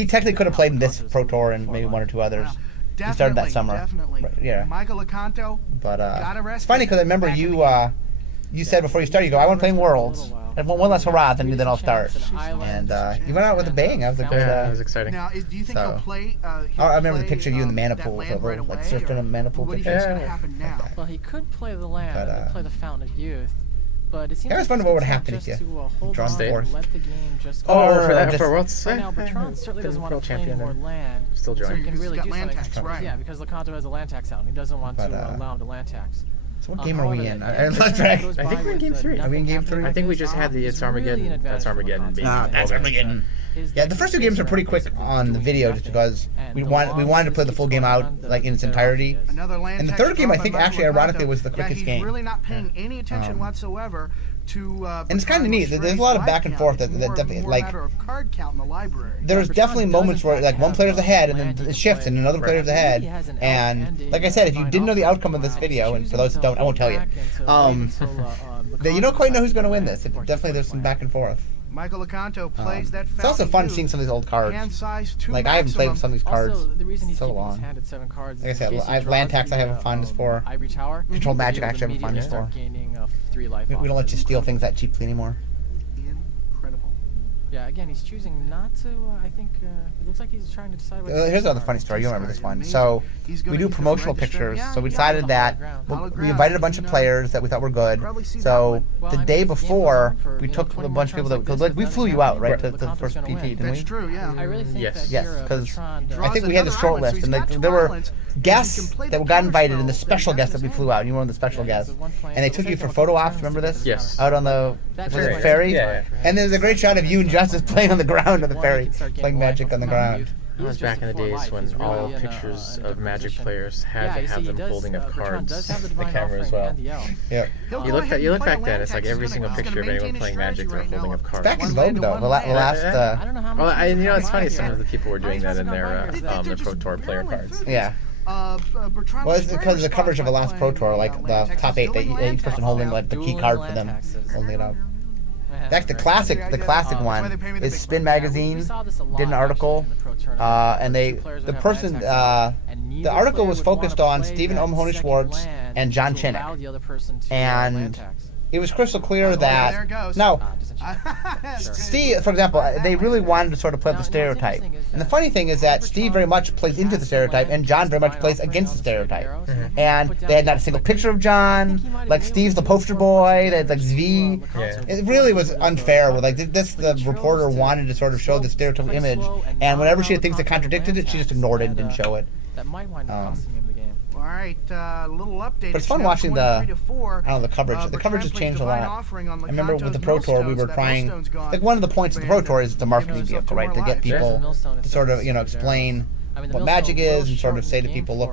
He technically could have played in this Pro Tour and maybe one or two others. He started that summer. Definitely. Right, yeah. Michael Lecanto. But it's funny because I remember you said before you started, you go, I want to play in Worlds. And one last hurrah, then I'll start. And you went out with a bang. That was a good. That was exciting. Now, do you think he'll play? I remember the picture of you in the mana pool, like surfing in a mana pool. What do you think's going to happen now? Well, he could play the land and play the Fountain of Youth. But it seems I was wondering what would happen if you draw the force. Let the game just for Worlds. Right now, Bertrand certainly doesn't want to play any more land. Still so he joining. can really do land something. tax, right. Yeah, because Lecanto has a land tax out, and he doesn't want to allow him to land tax. So what game are we in? I lost track. I think we're in Game 3. Are we in Game 3? I think we just had the It's Armageddon. That's Armageddon. That's Armageddon. Yeah, the first two games are pretty quick on the video just because we wanted to play the full game out like in its entirety. And the third game, I think, actually, ironically, was the quickest game. He's really not paying any attention whatsoever to. And it's kind of neat. There's a lot of back and forth that definitely like. Card count in the library. There's definitely moments where like one player's ahead and then it shifts and another player's ahead. And like I said, if you didn't know the outcome of this video, and for those who don't, I won't tell you. You don't quite know who's going to win this. Definitely, there's some back and forth. Michael Lecanto plays that. It's also fun seeing some of these old cards. Like I haven't played with some of these cards so long. Like I said, Land Tax I have a fondness for. Control Magic I actually have a fondness for. We don't let you steal things that cheaply anymore. Incredible. Yeah, again, he's choosing not to. I think it looks like he's trying to decide. Here's another funny story. You remember this one? So we do promotional pictures. So we decided that we invited a bunch of players that we thought were good. So the day before, we took a bunch of people that we flew you out right to the first PT, didn't we? That's true. Yeah. I really think yes, because I think we had the short list, and there were guests that got invited, and the special guests that we flew out. And you were one of the special guests, and they took you for photo ops. Remember this? Yes. Out on the ferry. Yeah. And there's a great shot of you and Justice playing on the ground of the ferry, playing Magic on the ground. That was back in the days when all pictures of Magic players had to have them holding up cards. The camera as well. Yeah. You look back then, it's like every single picture of anyone playing Magic, they're holding up cards. Back in vogue though. The last. Well, it's funny. Some of the people were doing that in their Pro Tour player cards. Yeah. Well, it's because of the coverage of the last Pro Tour, like the top 8, each person holding like the key card for them, holding it up. In fact, the classic one is Spin Magazine did an article, and the article was focused on Stephen O'Mahony Schwartz and John Chinnock, and it was crystal clear that now Steve, for example, they really wanted to sort of play up the stereotype. And the funny thing is that Steve very much plays into the stereotype, and John very much plays against the stereotype. And they had not a single picture of John. Like Steve's the poster boy. They had like Zvi. It really was unfair. With like the reporter wanted to sort of show the stereotypical image, and whenever she had things that contradicted it, she just ignored it and didn't show it. That might wind up costing him the game. All right, little update. But it's fun watching the coverage. The coverage has changed a lot. I remember with the Pro Tour, we were trying, like one of the points of the Pro Tour is the marketing vehicle, right? To get people to sort of, explain what Magic is and sort of say to people, look,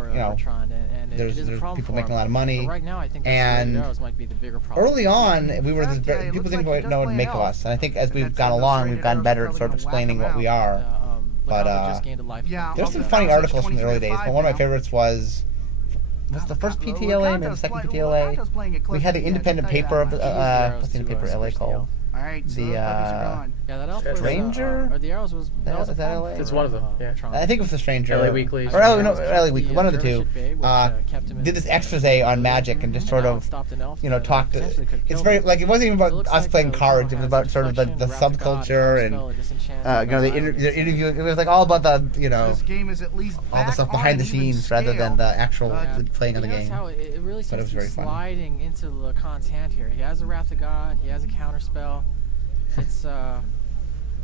there's people making a lot of money. And early on, people didn't quite know what to make of us. And I think as we've gone along, we've gotten better at sort of explaining what we are. But there's some funny articles from the early days. But one of my favorites was the first PTLA, maybe the second PTLA. We had the independent paper of what's the paper LA called? All right, the Stranger? Or the Arrows was is that LA? It's one of them. Yeah. I think it was the Stranger. LA Weekly. Or LA Weekly. One of the two. Did this expose on Magic and just sort of, talked. It's very like it wasn't even about us playing cards. It was about sort of the subculture and the interview. It was like all about the all the stuff behind the scenes rather than the actual playing of the game. It really but it was very fun. Sliding into Lacan's hand here. He has a Wrath of God. He has a counterspell.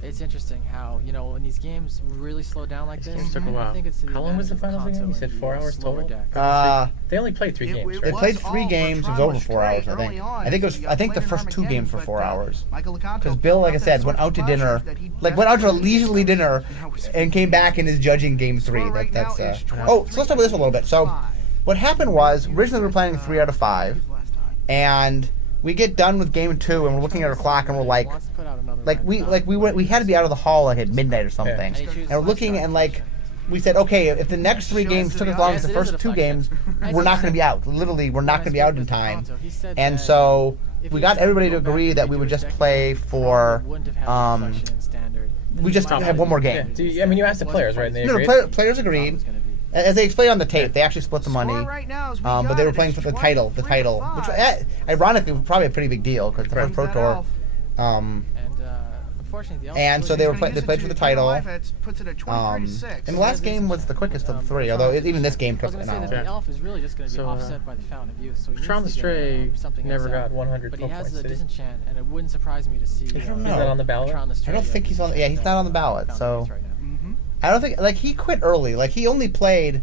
It's interesting how when these games really slow down like this. It took a while. I think it's how long was the finals again? You said 4 hours total. They only played 3 games. They played 3 games. It was over 4 hours. I think. I think the first 2 games were 4 hours. Because Bill, like I said, went out to dinner, went out to a leisurely dinner, and came back and is judging Game 3. So let's talk about this a little bit. So, what happened was originally we were planning 3 out of 5, and we get done with Game 2 and we're looking at our clock and we're we had to be out of the hall like at midnight or something. And we're looking and we said, okay, if the next 3 games took as long as the first 2 games, we're not going to be out. Literally, we're not going to be out in time. And so we got everybody to agree that we would just play for we just have one more game. Yeah. You asked the players, right? And they agreed? No, players agreed. As they explained on the tape, they actually split the money. Right now But they were playing for the title, which ironically was probably a pretty big deal because the first Pro Tour. And so they played for the title. And the last game was the quickest of the three, although even this game took an hour. The elf is really just going to be offset by the Fountain of Youth. So Patron the Stray never got 100 but he has points, the disenchant, and it wouldn't surprise me to see. I don't know. Is that on the ballot? I don't think he's on. Yeah, he's not on the ballot. So I don't think he quit early. He only played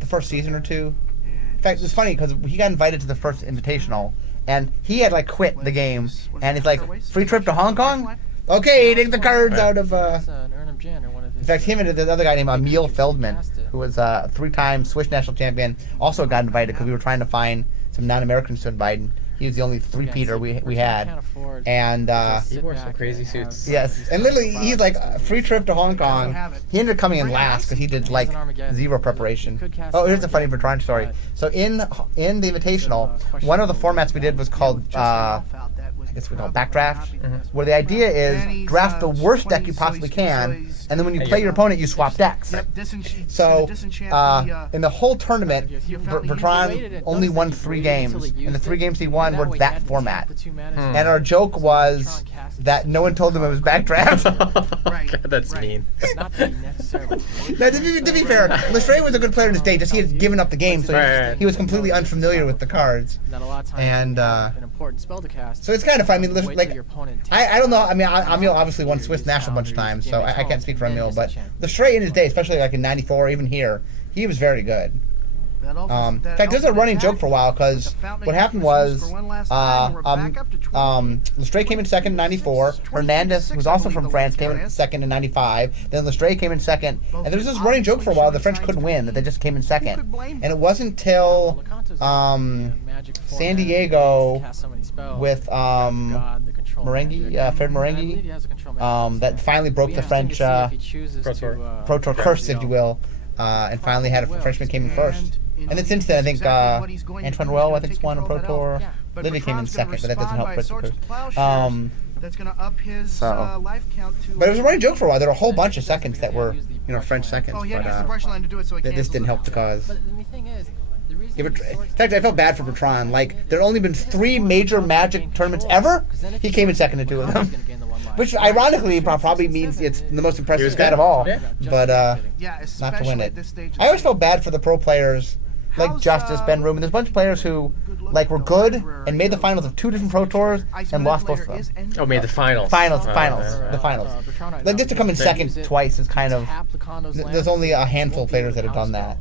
the first season or two. In fact, it's funny because he got invited to the first Invitational, and he had quit the game, and it's free trip to Hong Kong. Okay, take the cards out of. In fact, him and the other guy named Emil Feldman, who was a 3-time Swiss national champion, also got invited because we were trying to find some non-Americans to invite. And he was the only three-peater we had. And he wore some crazy suits. Yes, and literally he's free trip to Hong Kong. He ended up coming in last because he did zero preparation. Oh, here's a funny Patron story. So in the Invitational, one of the formats we did was called. I guess we call it backdraft, where the idea is draft the worst deck you possibly can, and then when you play your opponent, you swap decks. So in the whole tournament, Bertrand only won 3 games, and the 3 games he won were that format. And our joke was that no one told him it was backdraft. God, that's mean. Not necessarily. Now, to be fair, Lestray was a good player in his day, just he had given up the game, so he was completely unfamiliar with the cards. And an important spell to cast. So it's kind of fun. I mean, I don't know. I mean, Emil obviously won Swiss National a bunch of times, so I can't speak for Emil. But Lestray in his day, especially in '94, even here, he was very good. In fact, there's a running joke for a while because what happened was Lestray came in second in '94. Hernandez, who's also from France, came in second in '95. Then Lestray came in second, and there was this running joke for a while. The French couldn't win; that they just came in second. And it wasn't till San Diego with Merengue, Fred Merengue, that finally broke the French Pro Tour curse, if you will, and finally had a Frenchman came in first. And then since then, I think Antoine Royal, I think, has won a Pro Tour. Livy came in second, but that doesn't help Christopher. That's going to up his life count to. But it was a running joke for a while. There were a whole bunch of seconds that were, French seconds. Oh, yeah, the brush line to do it, so it this didn't help the cause. But the thing is, In fact, I felt bad for Bertrand. There had only been 3 major Magic tournaments ever. He came in second in 2 of them. Which, ironically, probably means it's the most impressive stat of all. But not to win it. I always felt bad for the pro players, like Justice, Ben Rubin. There's a bunch of players who were good and made the finals of 2 different Pro Tours and lost both of them. Oh, made the finals. The finals. Just to come in second twice is kind of. There's only a handful of players that have done that.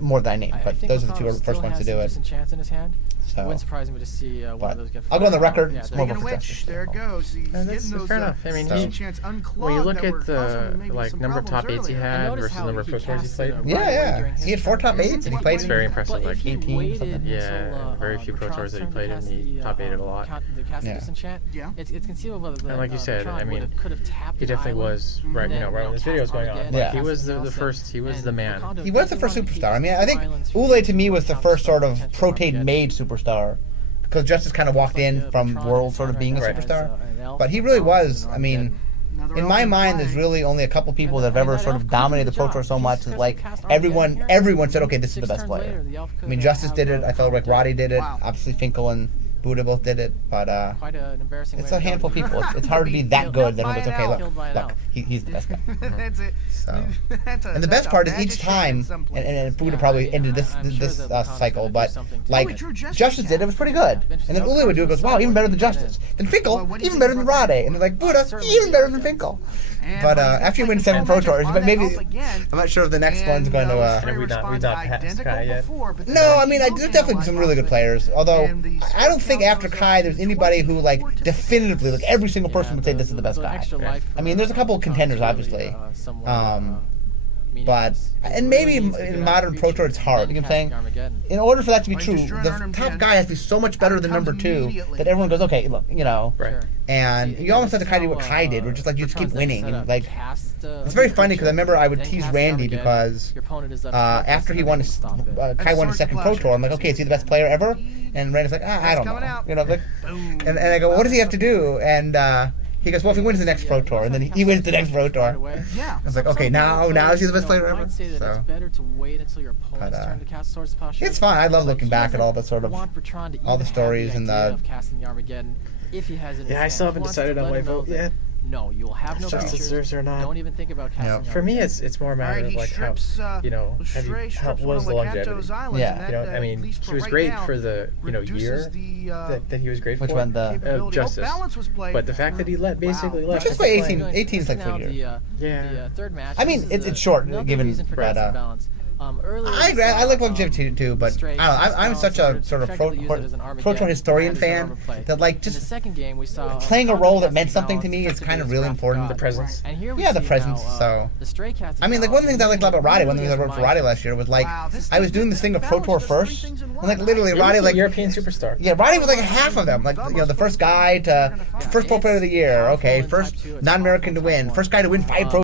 More than I named, but those are the 2 first ones to do it. So, wouldn't surprise me to see one of those get. I'll go on the record. Yeah, speaking of which, there it goes. He's getting those fair enough. I mean, when you look at the number of top 8s he had versus the number of Pro Tours he played. Yeah. He had 4 top 8s and he played. It's very impressive. 18 something. Yeah, very few Pro Tours that he played in. He top 8'd a lot. Yeah. It's conceivable that. And like you said, I mean, he definitely was right. When this video was going on, he was the first. He was the man. He was the first superstar. I mean, I think Ule to me was the first sort of Pro-Tade made superstar. Because Justice kind of walked in from World sort of being a superstar. But he really was, I mean, in my mind, there's really only a couple people that have ever sort of dominated the Pro Tour so much. Everyone said, okay, this is the best player. I mean, Justice did it. I felt like Roddy did it. Obviously, Finkel and Buddha both did it. But it's a handful of people. It's hard to be that good that everybody's okay, look, he's the best guy. That's it. So. And the best part is each time, and Buddha probably ended this cycle, but Justice did it was pretty good. And then Uli would do it, goes, wow, even better than Justice. Then Finkel, even better than Rade. And they're like, Buddha, even better than Finkel. But after you win 7 Pro Tours, but maybe I'm not sure if the next one's going to. We've not passed Kai yet. No, I mean, there's definitely some really good players. Although I don't think after Kai there's anybody who definitively every single person would say this is the best guy. I mean, there's a couple of contenders, obviously. But and maybe in modern Pro Tour it's hard. You know what I'm saying? In order for that to be true, the top guy has to be so much better than number 2 that everyone goes, okay, look, Right. And you almost have to kind of do what Kai did, where just you just keep winning. And it's very funny because I remember I would tease Randy because after he won, Kai won his second Pro Tour. I'm like, okay, is he the best player ever? And Randy's like, I don't know. And I go, what does he have to do? And he goes, well, if he wins the next Pro Tour, and then he wins the next Pro Tour. Yeah. I was like, okay, now he's the best player ever. I'd say that it's better to wait until your opponent's turn to cast Swords of Plowshare. It's fun. I love looking back at all the sort of all the stories and the casting the Armageddon. If he has it, I still haven't decided on my vote yet. No, you will have no creatures. Or not. Don't even think about casting. For me, it's more a matter of like how what was the longevity? Yeah. I mean, he was great for the year that he was great for. Which one? The Justice. But the fact that he basically left. Just play 18 is like 4 years. The third match. I mean, it's short given that. I agree. I like longevity too, but I don't know. I'm such a sort of Pro Tour historian fan that like just the second game we saw playing a role that meant something to me is kind of really important. The presence. Yeah, the presence. So I mean, like one of the things I liked about Roddy, one of the things I wrote for Roddy last year was like I was doing this thing of Pro Tour first, and like literally Roddy like European superstar. Yeah, Roddy was like half of them. Like the first guy to first Pro Player of the Year. Okay, first non-American to win, first guy to win 5 Pro